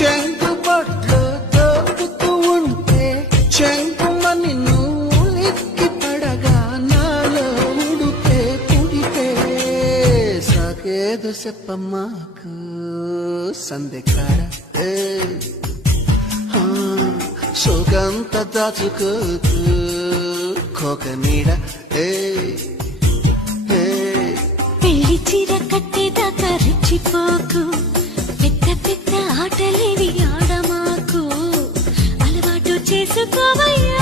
చెంగుబట్లో దోపుతూ ఉంటే చెంగుమని నువ్వు ఎక్కి పడగా నాలో ఉడితే పుడితే సాగేదో చెప్పమ్మాకు సందెకాడ సోగంత దాచుకోకు కోక నీడ పెళ్లి చీర కట్టేదాకా రెచ్చిపోకు పెద్ద పెద్ద ఆటలేవి ఆడమాకు అలవాటు చేసుకోవయ్యా